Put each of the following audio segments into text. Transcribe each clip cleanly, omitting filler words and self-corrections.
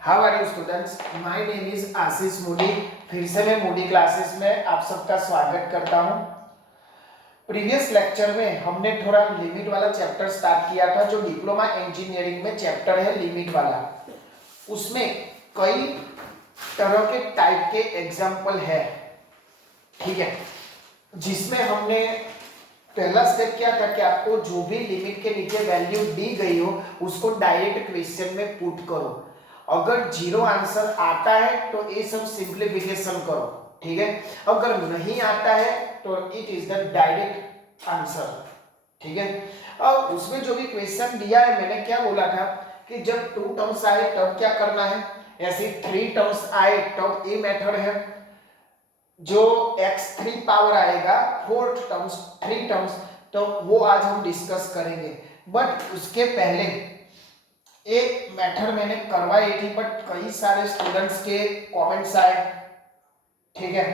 How are you students, my name is Ashish Modi. फिर से मैं मोदी क्लासेस में आप सबका स्वागत करता हूं। प्रीवियस लेक्चर में हमने थोड़ा लिमिट वाला चैप्टर स्टार्ट किया था, जो डिप्लोमा इंजीनियरिंग में चैप्टर है लिमिट वाला। उसमें कई तरह के टाइप के एग्जाम्पल है, ठीक है, जिसमें हमने पहला स्टेप क्या था कि आपको जो भी लिमिट के नीचे वैल्यू दी गई हो उसको डायरेक्ट क्वेश्चन में पुट करो। अगर जीरो आंसर आता है तो ये सब सिंप्लीफिकेशन करो, ठीक है। अगर नहीं आता है तो it is the direct answer, ठीक है। और उसमें जो भी क्वेश्चन दिया है, मैंने क्या बोला था कि जब 2 टर्म्स आए तब क्या करना है, ऐसी 3 टर्म्स आए तब ये मेथड है। जो x3 पावर आएगा 4 टर्म्स 3 टर्म्स, तो वो आज हम डिस्कस करेंगे। बट उसके पहले एक मेथड मैंने करवाई थी, बट कई सारे स्टूडेंट्स के कमेंट्स आए, ठीक है,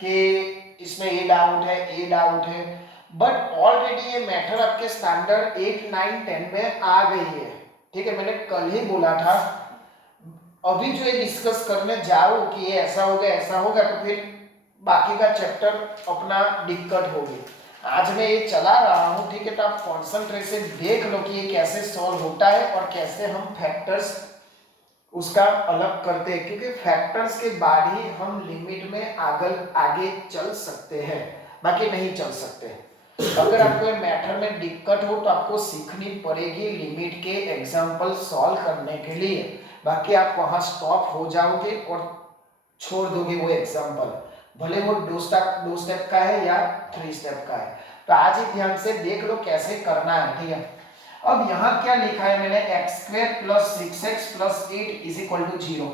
कि इसमें ये डाउट है, ये डाउट है। बट ऑलरेडी ये मेथड आपके स्टैंडर्ड 8, 9, 10 में आ गई है, ठीक है। मैंने कल ही बोला था, अभी जो ये डिस्कस करने जाओ कि ये ऐसा होगा ऐसा होगा, तो फिर बाकी का चैप्टर अपना दिक्कत होगी। आज मैं ये चला रहा हूँ, ठीक है, तो आप कॉन्सेंट्रेशन देख लो कि ये कैसे सॉल्व होता है और कैसे हम फैक्टर्स उसका अलग करते हैं, क्योंकि फैक्टर्स के बाद ही हम लिमिट में आगे चल सकते हैं, बाकी नहीं चल सकते। अगर आपको मैथड में दिक्कत हो तो आपको सीखनी पड़ेगी लिमिट के एग्जाम्पल सॉल्व करने के लिए, बाकी आप वहां स्टॉप हो जाओगे और छोड़ दोगे वो एग्जाम्पल, भले वो 2 स्टेप का है या 3 स्टेप का है। तो आज ही ध्यान से देख लो कैसे करना है, ठीक है। अब यहाँ क्या लिखा है मैंने, x² + 6x + 8 = 0,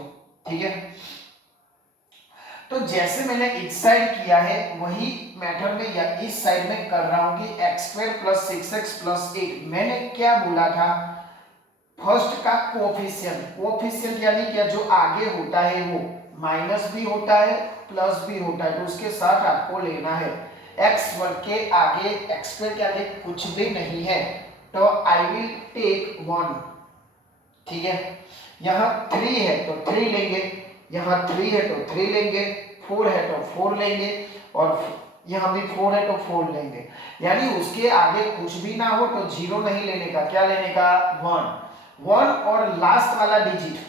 ठीक है। तो जैसे मैंने इस साइड किया है वही मेथड में या इस साइड में कर रहा हूं कि x² + 6x + 8। मैंने क्या बोला था, फर्स्ट का कोएफिशिएंट यानी क्या जो आगे होता है वो माइनस भी होता है प्लस भी होता है, तो उसके साथ आपको लेना है। x1 के आगे x² के आगे कुछ भी नहीं है, तो आई विल टेक 1, ठीक है। यहाँ 3 है तो 3 लेंगे, यहाँ 3 है तो 3 लेंगे, 4 है तो 4 लेंगे, और यहाँ भी 4 है तो 4 लेंगे। यानी उसके आगे कुछ भी ना हो तो 0 नहीं लेने का, क्या लेने का, 1 और लास्ट वाला डिजिट,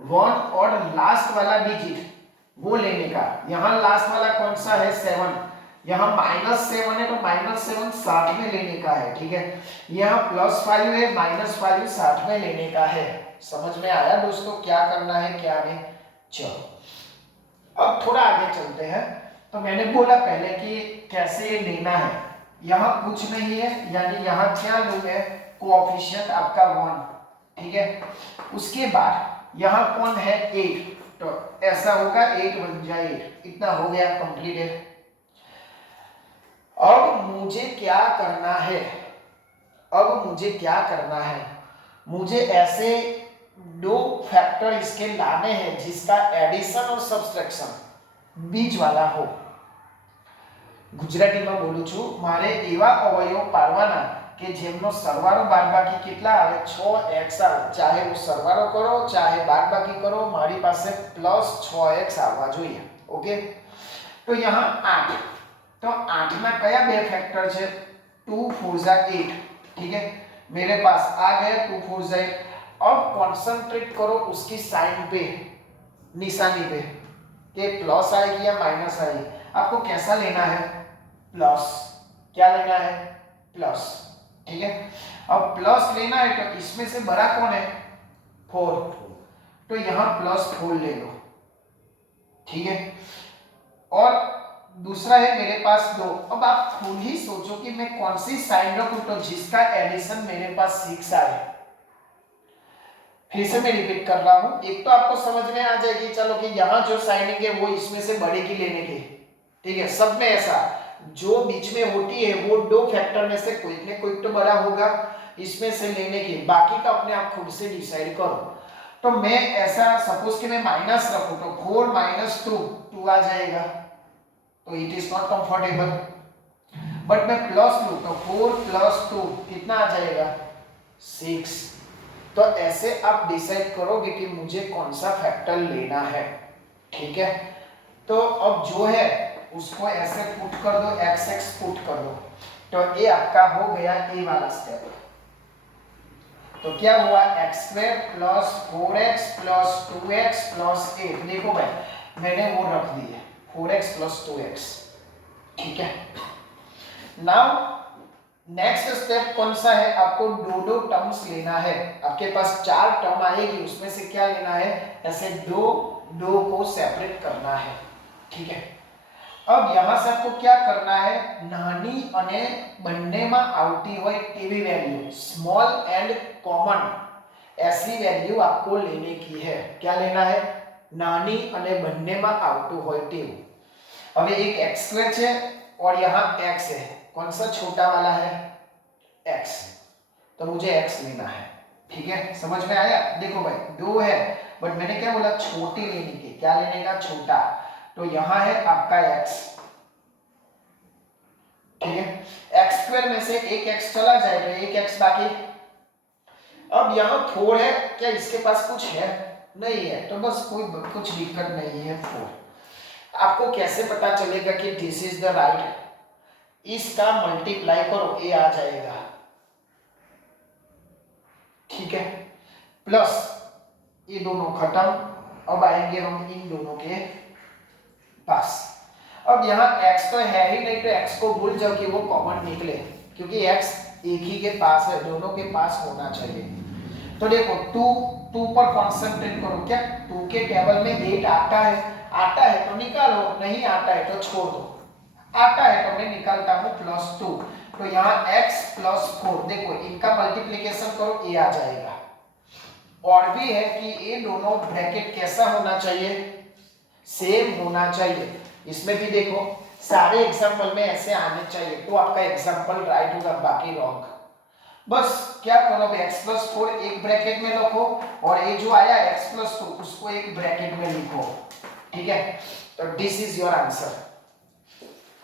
1 और लास्ट वाला डिजिट वो लेने का। यहाँ लास्ट वाला कौन सा है, 7, यहाँ -7 है तो -7 साथ में लेने का है, ठीक है। यहाँ +5 है, -5 साथ में लेने का है। समझ में आया दोस्तों क्या करना है क्या नहीं। चलो अब थोड़ा आगे चलते हैं। तो मैंने बोला पहले कि कैसे ये लेना है, यहाँ कुछ नहीं है यानी यहाँ क्या लूंगे, कोएफिशिएंट आपका 1, ठीक है। उसके बाद यहाँ कौन है, 8, तो ऐसा होगा 8 बन जाए 8, इतना हो गया कंप्लीटेड। अब मुझे क्या करना है, मुझे ऐसे 2 फैक्टर इसके लाने हैं जिसका एडिशन और सब्सट्रैक्शन बीच वाला हो। ગુજરાતીમાં બોલું છું, મારે એવા અવયવ પાડવાના કે જેમનો સરવાળો બાદબાકી કેટલા આવે, 6x આવે। ચાહે હું સરવાળો કરો ચાહે બાદબાકી કરો, મારી પાસે +6x આવવા જોઈએ, ઓકે। તો यहाँ 8, तो 8 ના કયા બે ફેક્ટર છે, 2 4 8, ठीक है। मेरे पास आ गया 2 4 8। अब कॉन्सेंट्रेट करो उसकी साइन पे, निशानी पे, कि प्लस आएगी या माइनस आएगी। आपको कैसा लेना है, प्लस, क्या लेना है, प्लस, ठीक है। अब प्लस लेना है तो इसमें से बड़ा कौन है, 4, तो यहां +4 ले लो, ठीक है। और दूसरा है मेरे पास 2। अब आप खुद ही सोचो कि मैं कौन सी साइन रखूं तो जिसका एडिशन मेरे पास 6 आए। फिर से मैं रिपीट कर रहा हूं, एक तो आपको समझ में आ जाएगी, चलो कि यहां जो साइन है वो इसमें से बड़े की लेने की, ठीक है। सब में ऐसा जो बीच में होती है वो 2 फैक्टर में से कोई न कोई तो बड़ा होगा, इसमें से लेने की, बाकी का अपने आप खुद से डिसाइड करो। तो मैं ऐसा सपोज कि मैं माइनस रखूं तो 4 - 2 आ जाएगा, तो it is not comfortable. But मैं प्लस लूं तो 4 + 2 कितना आ जाएगा, 6। तो ऐसे आप डिसाइड करोगे कि मुझे कौन सा फैक्टर लेना है, ठीक है। तो अब जो है उसको ऐसे पुट कर दो, x पुट कर दो, तो ये आपका हो गया ए वाला स्टेप। तो क्या हुआ, x² plus 4x plus 2x plus 8। देखो भाई मैंने वो रख दी है 4x प्लस 2x, ठीक है। नाउ नेक्स्ट स्टेप कौन सा है, आपको दो टर्म्स लेना है। आपके पास 4 टर्म आएगी, उसमें से क्या लेना है, ऐसे दो को सेपरेट करना है, ठीक है। अब यहां से आपको क्या करना है, नानी અને બંનેમાં આવતી હોય તેવી वैल्यू स्मॉल एंड कॉमन, ऐसी वैल्यू आपको लेने की है। क्या लेना है, नानी અને બંનેમાં આવતું હોય તેવું। હવે एक x² છે और यहाँ x है, कौन सा छोटा वाला है, x, तो मुझे x लेना है, ठीक है। समझ में आया। देखो भाई 2 है, बट मैंने क्या बोला, छोटी लेने की। क्या लेने का, छोटा। तो यहाँ है आपका x, ठीक है। x² में से एक x चला जाए तो एक x बाकी। अब यहाँ 4 है, क्या इसके पास कुछ है, नहीं है, तो बस कुछ दिक्कत नहीं है। 4 आपको कैसे पता चलेगा कि दिस इज द राइट, इसका मल्टीप्लाई करो, ये आ जाएगा, ठीक है। प्लस ये दोनों खत्म, अब आएंगे हम इन दोनों के पास। अब यहाँ x तो है ही नहीं, तो x को भूल जाओ कि वो कॉमन निकले, क्योंकि x एक ही के पास है, दोनों के पास होना चाहिए। तो देखो 2 पर कॉन्सेंट्रेट करो। क्या 2 के टेबल में 8 आता है तो निकालो, नहीं आता है तो छोड़ दो। आता है तो मैं निकालता हूँ +2। तो यहाँ x प्लस 4, देखो इनका मल्टीप्लिकेशन करो, ये आ जाएगा। और भी है कि ये दोनों ब्रैकेट कैसा होना चाहिए, सेम होना चाहिए। इसमें भी देखो सारे एग्जाम्पल में ऐसे आने चाहिए, तो आपका एग्जाम्पल राइट होगा, बाकी रॉन्ग। बस क्या करो, x प्लस 4 एक ब्रैकेट में रखो, और ये जो आया x प्लस 2 उसको एक ब्रैकेट में लिखो, ठीक है। तो दिस इज योर आंसर।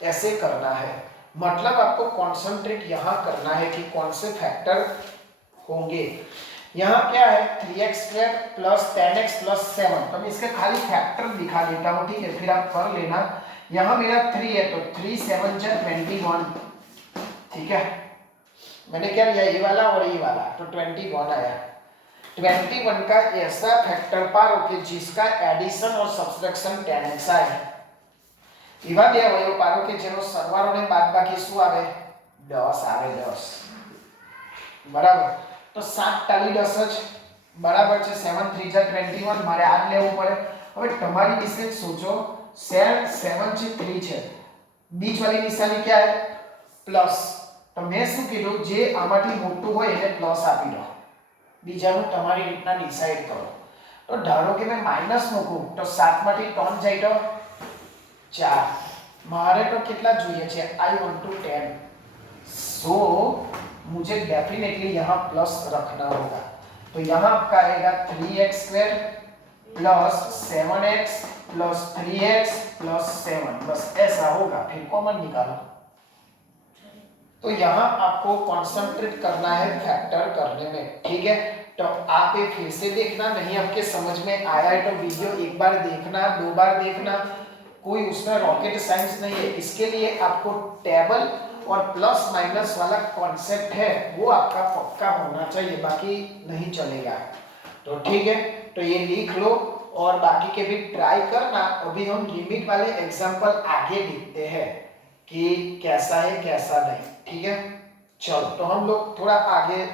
ऐसे करना है, मतलब आपको कॉन्सेंट्रेट यहाँ करना है कि कौन से फैक्टर होंगे। यहाँ क्या है, 3x² प्लस 10x प्लस 7, तो मैं इसके खाली फैक्टर दिखा देता हूँ, ठीक है, फिर आप कर लेना। यहाँ मेरा 3 है, तो 3 7 जा 21, ठीक है। मैंने क्या लिया, ये वाला और ये वाला, तो 21 आया। 21 का ऐसा फैक्टर पारो कि जिसका एडिशन और सब्ट्रैक्शन 10x आए। એવા બે અવયવ પારો કે જેનો સરવાળો ને બાદબાકી શું આવે, 10 આવે, 10, બરાબર। તો 7 ટાલી 10 જ બરાબર છે। 7 3 जा 21, મારે આ જ લેવું પડે। હવે તમારી વિશે સોચો, 7 છે 3 છે, બીચ વાળી નિશાની क्या है, પ્લસ। તો મેં શું કીધું, જે આમાંથી મોટું હોય એને પ્લસ આપી દો, બીજાનું તમારી રીતના ડિસાઈડ કરો। તો ધારો કે મેં માઈનસ મૂકું, તો 7 માંથી 3 જાય તો 4, मारे तो कितना चाहिए छे, I want to 10, सो मुझे डेफिनेटली यहाँ प्लस रखना होगा। तो यहाँ आपका आएगा 3x² plus 7x plus 3x plus 7, बस ऐसा होगा, फिर कॉमन निकालो। तो यहाँ आपको कॉन्सेंट्रेट करना है फैक्टर करने में, ठीक है। तो आप ये फिर से देखना, नहीं आपके समझ में आया है तो वीडियो एक बार देखना, 2 बार देखना, कोई उसमें रॉकेट साइंस नहीं है। इसके लिए आपको टेबल और प्लस माइनस वाला कॉन्सेप्ट है वो आपका पक्का होना चाहिए, बाकी नहीं चलेगा। तो ठीक है, तो ये लिख लो और बाकी के भी ट्राई करना। अभी हम लिमिट वाले एग्जांपल आगे लिखते हैं कि कैसा है कैसा नहीं, ठीक है। चलो तो हम लोग थोड़ा आगे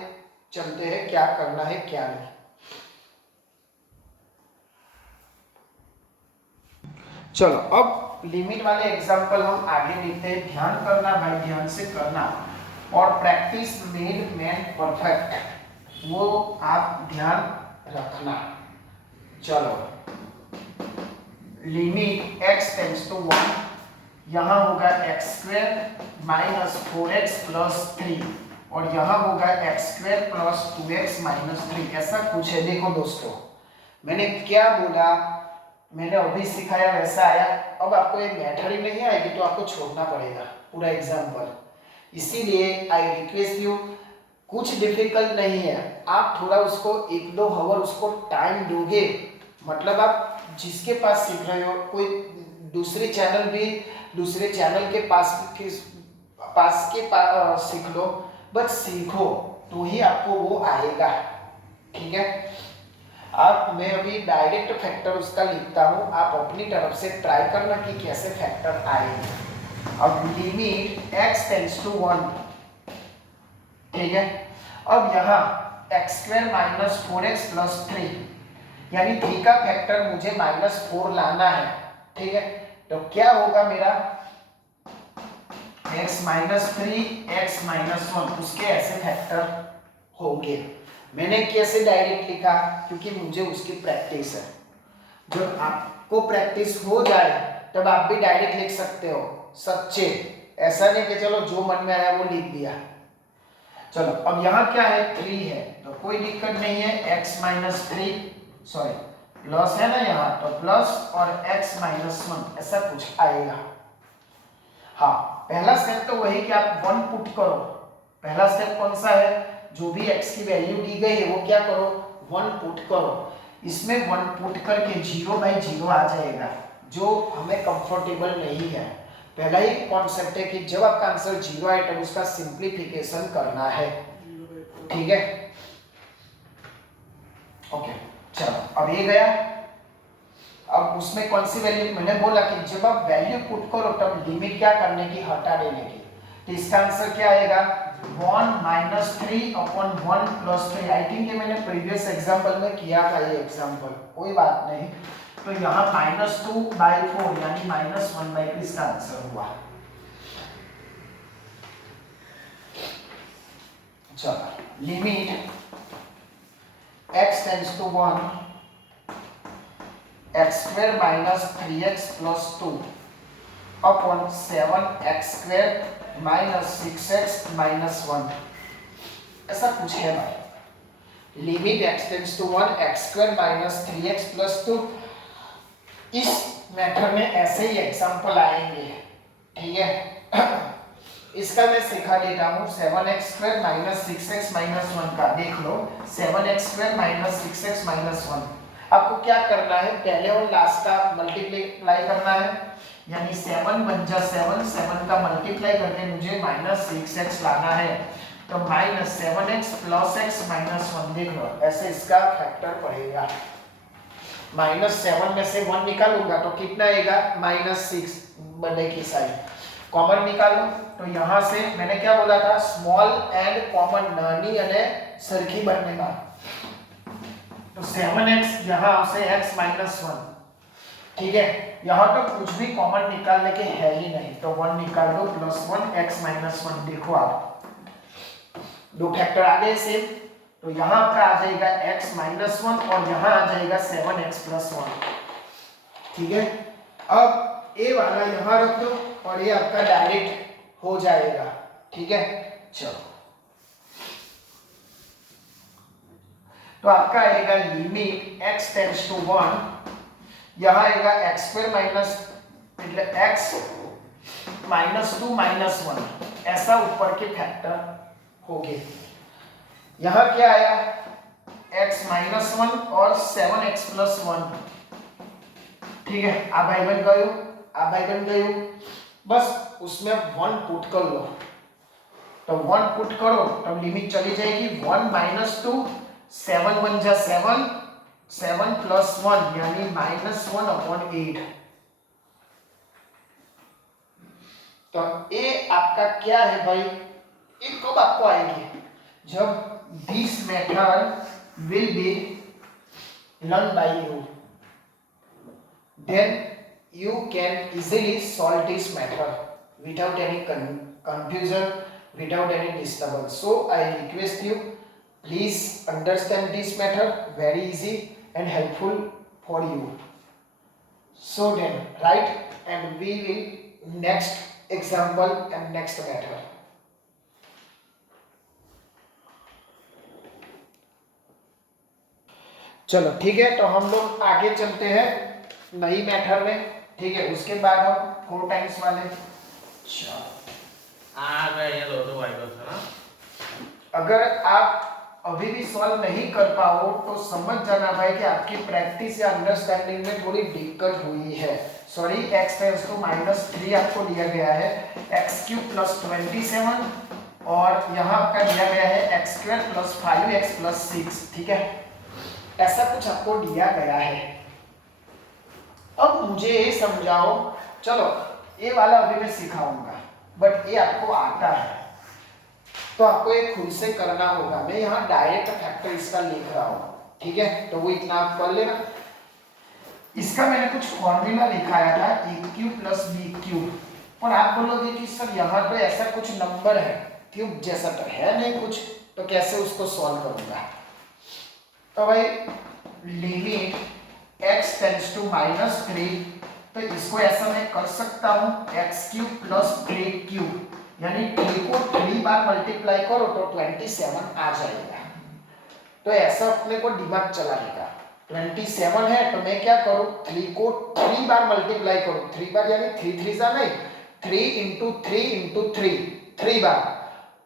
चलते हैं, क्या करना है क्या नहीं। चलो अब लिमिट वाले एग्जांपल हम आगे लिखते हैं। ध्यान करना भाई, ध्यान से करना, और प्रैक्टिस मेड मैन परफेक्ट, वो आप ध्यान रखना। चलो लिमिट x टेंड्स टू 1, यहाँ होगा x² माइनस 4x प्लस 3, और यहाँ होगा x² प्लस 2x माइनस 3, ऐसा कुछ है। देखो दोस्तों मैंने क्या बोला, मैंने अभी सिखाया वैसा आया। अब आपको ये मेथड ही नहीं आएगी तो आपको छोड़ना पड़ेगा पूरा एग्जाम्पल। इसीलिए आई रिक्वेस्ट यू कुछ डिफिकल्ट नहीं है, आप थोड़ा उसको 1-2 आवर उसको टाइम दोगे, मतलब आप जिसके पास सीख रहे हो, कोई दूसरे चैनल के पास सीख लो, बस सीखो तो ही आपको वो आएगा। ठीक है, आप मैं अभी डायरेक्ट फैक्टर उसका लिखता हूँ, आप अपनी तरफ से ट्राई करना कि कैसे फैक्टर आएगा। अब लिमिट x टेंड्स टू 1, ठीक है। अब यहाँ x² माइनस 4x प्लस 3, यानी 3 का फैक्टर मुझे -4 लाना है। ठीक है, तो क्या होगा मेरा x माइनस 3 x माइनस 1, उसके ऐसे फैक्टर होंगे। मैंने कैसे डायरेक्ट लिखा, क्योंकि मुझे उसकी प्रैक्टिस है। जब आपको प्रैक्टिस हो जाए तब आप भी डायरेक्ट लिख सकते हो, सच्चे, ऐसा नहीं कि चलो जो मन में आया वो लिख दिया। चलो अब यहाँ क्या है, 3 है, तो कोई दिक्कत नहीं है, x माइनस 3 सॉरी प्लस है ना यहाँ, तो प्लस और x माइनस 1 ऐसा कुछ आएगा। हाँ, पहला स्टेप तो वही कि आप 1 पुट करो। पहला स्टेप कौन सा है, जो भी x की वैल्यू दी गई है वो क्या करो, 1 पुट करो। इसमें 1 पुट करके 0/0 आ जाएगा, जो हमें कंफर्टेबल नहीं है। पहला ही कॉन्सेप्ट है कि जब आपका आंसर 0 आए तब उसका सिंप्लीफिकेशन करना है। ठीक है, ओके, चलो अब ये गया। अब उसमें कौन सी वैल्यू, मैंने बोला कि जब आप वैल्यू पुट करो तब लिमिट क्या करने की, हटा देने की। तो इसका आंसर क्या आएगा, 1 minus 3 upon 1 plus 3। I think ये मैंने प्रीवियस एग्जांपल में किया था ये एग्जांपल, कोई बात नहीं। तो यहाँ -2/4 यानी -1/3 इसका आंसर हुआ। चलो limit x tends to 1 x² minus 3x plus 2 upon 7x² minus 6x minus 1, ऐसा कुछ है भाई। Limit x tends to 1 x² minus 3x plus 2, इस मेथड में ऐसे ही एग्जांपल आएंगे। ठीक है, इसका मैं सिखा देता हूँ। 7x² माइनस 6x माइनस 1 का देख लो, 7x² माइनस 6x माइनस 1। आपको क्या करना है, पहले और लास्ट का मल्टीप्लाई करना है, यानी 7 बन जा 7, 7 का मल्टीप्लाई करके मुझे -6x लाना है, तो -7x प्लस x माइनस 1। देख लो ऐसे इसका फैक्टर पड़ेगा। -7 में से 1 निकालूंगा तो कितना आएगा, -6, बड़े की साइड कॉमन निकालो। तो यहाँ से मैंने क्या बोला था, स्मॉल एंड कॉमन नानी अने सरखी बनने में, तो 7x यहाँ से x माइनस 1। ठीक है, यहाँ तो कुछ भी कॉमन निकालने के है ही नहीं, तो 1 निकाल दो, +1 x माइनस 1। देखो आप दो फैक्टर आ गए सेम, तो यहाँ आपका आ जाएगा x माइनस 1 और यहाँ आ जाएगा 7x प्लस 1। ठीक है, अब ए वाला यहाँ रख दो और ये आपका डायरेक्ट हो जाएगा। ठीक है, चलो तो आपका आएगा लिमिट x टेंड्स टू 1, यहाँ आएगा x² माइनस x -2 -1, ऐसा ऊपर के फैक्टर हो गए। यहाँ क्या आया, x माइनस 1 और 7x प्लस 1। ठीक है, आप भाई बन गए, बस उसमें 1 पुट कर लो, तो 1 पुट करो तब लिमिट चली जाएगी 1 माइनस 2, 7 बन जा 7, 7 प्लस 1 यानी -1/8। तो ये आपका क्या है भाई, ये कब आपको आएगी, जब this method will be learned by you, then you can easily solve this method without any confusion, without any disturbance. So I request you, please understand this method, very easy and helpful for you. So then write, and we will next example and next method. चलो ठीक है, तो हम लोग आगे चलते हैं नई मेथड में। ठीक है, उसके बाद हम 4 टाइम्स वाले। अगर आप अभी भी सॉल्व नहीं कर पाओ तो समझ जाना भाई कि आपकी प्रैक्टिस या अंडरस्टैंडिंग में थोड़ी दिक्कत हुई है। सॉरी, x टेंस टू -3 आपको दिया गया है, x³ + 27 और यहाँ आपका दिया गया है x² + 5x + 6। ठीक है, ऐसा कुछ आपको दिया गया है। अब मुझे ये समझाओ, चलो ये वाला अभी मैं सिखाऊंगा बट ये आपको आता है तो आपको ये खुद से करना होगा। मैं यहाँ डायरेक्ट फैक्टर इसका लिख रहा हूँ, ठीक है, तो वो इतना आप कर लेना। इसका मैंने कुछ फॉर्मूला लिखाया था a³ + b³ और आप बोलोगे कि सर यहाँ तो ऐसा कुछ नंबर है, क्यूब जैसा तो है नहीं कुछ, तो कैसे उसको सॉल्व करूंगा। तो भाई लिमिट x टेंस टू -3, तो इसको ऐसा मैं कर सकता हूँ x³ + 3³ यानी 3 को 3 बार मल्टीप्लाई करो तो 27 आ जाएगा। तो ऐसा अपने को दिमाग चलाएगा, 27 है तो मैं क्या करूँ, 3 को 3 बार मल्टीप्लाई करूँ, 3 बार यानी 3 3 जा नहीं, 3 × 3 × 3 3 बार,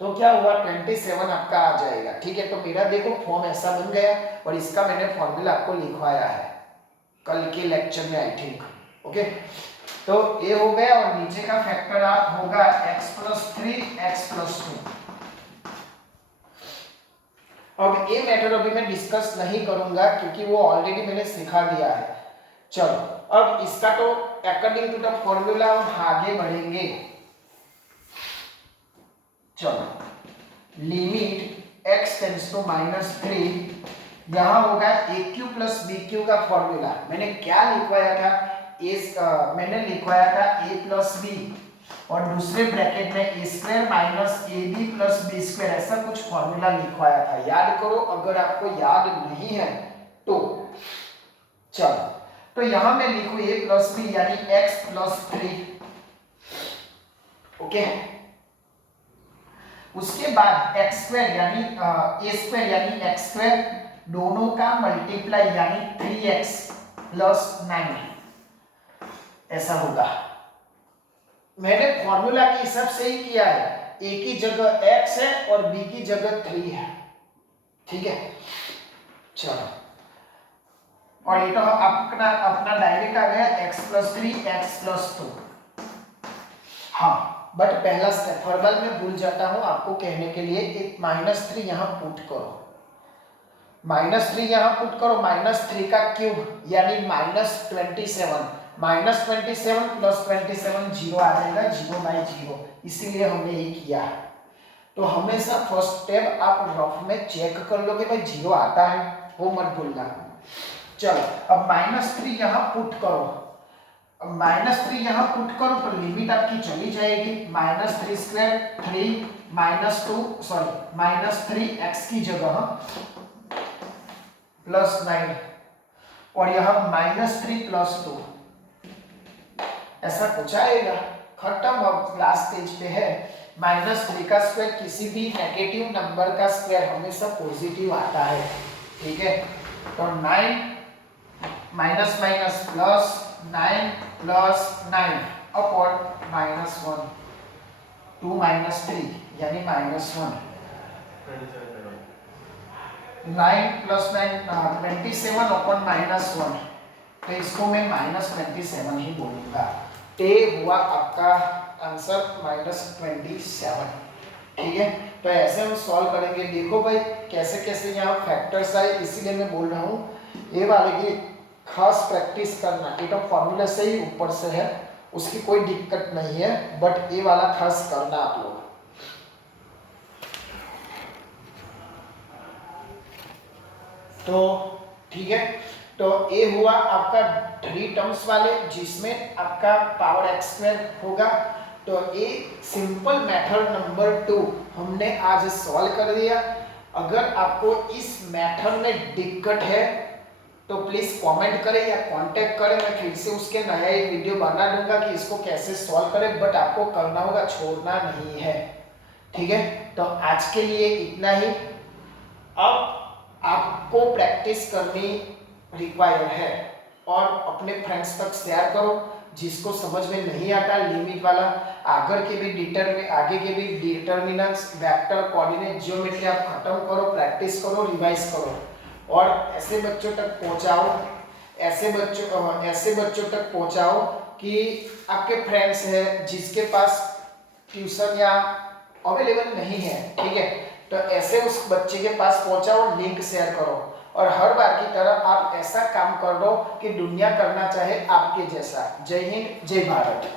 तो क्या हुआ 27 आपका आ जाएगा। ठीक है, तो मेरा देखो फॉर्म ऐसा बन गया और इसका मैंने फॉर्मूला आपको लिखवाया है कल के लेक्चर में आई थिंक। ओके, तो ये हो गया और नीचे का फैक्टर आप होगा x + 3 x + 2। अब ये मैटर अभी मैं डिस्कस नहीं करूंगा क्योंकि वो ऑलरेडी मैंने सिखा दिया है। चलो अब इसका तो अकॉर्डिंग टू द फॉर्मूला हम आगे बढ़ेंगे। चलो लिमिट x टेंस टू -3, यहां होगा a³ + b³ का फॉर्मूला। मैंने क्या लिखवाया था, मैंने लिखवाया था a + b और दूसरे ब्रैकेट में a² - ab + b², ऐसा कुछ फॉर्मूला लिखवाया था, याद करो अगर आपको याद नहीं है तो। चलो तो यहां मैं लिखूं a + b यानी x + 3। ओके, उसके बाद x² यानी a² यानी x², दोनों का मल्टीप्लाई यानी 3x + 9, ऐसा होगा। मैंने फॉर्मूला के हिसाब से ही किया है, a की जगह x है और b की जगह 3 है। ठीक है, चलो और ये तो अपना डायरेक्ट आ गया x + 3 x + 2। हाँ, बट पहला स्टेप हर बार मैं भूल जाता हूं आपको कहने के लिए, एक -3 यहां पुट करो, -3 यहां पुट करो, -3 का क्यूब यानी -27, -27 + 27 0 आ जाएगा, 0/0, इसीलिए हमने ये किया। तो हमेशा फर्स्ट स्टेप आप रफ में चेक कर लो कि भाई 0 आता है, वो मत भूलना। चलो अब -3 यहां पुट करो, अब -3 यहां पुट करो तो लिमिट आपकी चली जाएगी, -3² 3 -3x की जगह +9 और यहाँ -3 + 2, ऐसा कुछ आएगा। खत्म, अब लास्ट पेज पे है। -3 का स्क्वायर किसी भी नेगेटिव नंबर का स्क्वायर हमेशा पॉजिटिव आता है। ठीक है, तो 9 माइनस माइनस प्लस 9 + 9 अपॉन -1, 2 - 3 यानी -1, 9 + 9 27 अपॉन -1, तो इसको मैं -27 ही बोलूंगा। ते हुआ आपका आंसर -27। ठीक है, तो ऐसे हम सॉल्व करेंगे। देखो भाई कैसे कैसे यहाँ फैक्टर्स आए, इसीलिए मैं बोल रहा हूँ ये वाले की खास प्रैक्टिस करना। ये तो फॉर्मूला से ही ऊपर से है, उसकी कोई दिक्कत नहीं है, बट ये वाला खास करना आप लोग। तो ठीक है, तो ये हुआ आपका 3 टर्म्स वाले जिसमें आपका पावर x² होगा। तो ये सिंपल मेथड नंबर 2 हमने आज सॉल्व कर दिया। अगर आपको इस मेथड में दिक्कत है तो प्लीज कमेंट करें या कांटेक्ट करें, मैं फिर से उसके नया एक वीडियो बना दूंगा कि इसको कैसे सॉल्व करें, बट आपको करना होगा, छोड़ना नहीं है। ठीक है, तो आज के लिए इतना ही। अब आपको प्रैक्टिस करनी रिक्वायर है और अपने फ्रेंड्स तक शेयर करो। जिसको समझ में नहीं आता लिमिट वाला, आगे के भी डिटर्मिनेंट्स, वेक्टर, कोऑर्डिनेट, ज्योमेट्री आप खत्म करो, प्रैक्टिस करो, रिवाइज करो और ऐसे बच्चों तक पहुंचाओ कि आपके फ्रेंड्स हैं जिसके पास ट्यूशन या अवेलेबल नहीं है, ठीक है, तो ऐसे उस बच्चे के पास पहुंचाओ, लिंक शेयर करो और हर बार की तरह आप ऐसा काम कर दो कि दुनिया करना चाहे आपके जैसा। जय हिंद, जय भारत।